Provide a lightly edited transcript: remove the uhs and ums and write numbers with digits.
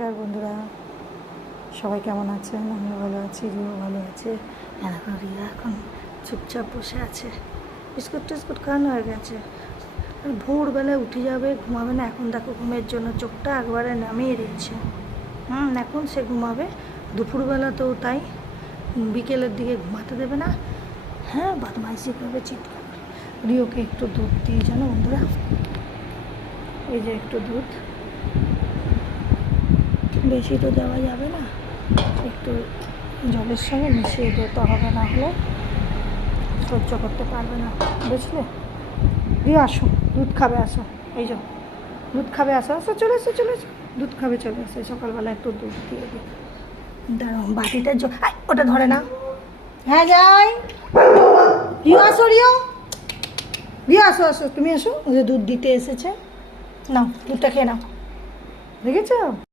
নমস্কার বন্ধুরা, সবাই কেমন আছেন? আমিও ভালো আছি, রিও ভালো আছে। এখন রিয়া এখন চুপচাপ বসে আছে, বিস্কুট টিস্কুট খাওয়ানো হয়ে গেছে। ভোরবেলায় উঠে যাবে, ঘুমাবে না। এখন দেখো ঘুমের জন্য চোখটা একবারে নামিয়ে দিচ্ছে। এখন সে ঘুমাবে। দুপুরবেলা তো তাই, বিকেলের দিকে ঘুমাতে দেবে না। হ্যাঁ, বদমাইশি করবে, চিৎকার। রিওকে একটু দুধ দিই জানো বন্ধুরা, এই যে একটু দুধ, বেশি তো দেওয়া যাবে না, একটু জলের সঙ্গে মিশিয়ে দিতে হবে, না হলে সহ্য করতে পারবে না, বুঝলে? দিয়ে আসো, দুধ খাবে, আসো, এই যে দুধ খাবে, আসো আসো, চলে এসো চলে এসো, দুধ খাবে, চলে এসো। সকালবেলা একটু দুধ দিয়ে দিই। দাঁড়াও, বাটিটা ওটা ধরে না। হ্যাঁ যাই, রিও আসো, রিও রিও আসো আসো, তুমি আসো, ওদের দুধ দিতে এসেছে। নাও দুধটা খেয়ে নাও, দেখেছো?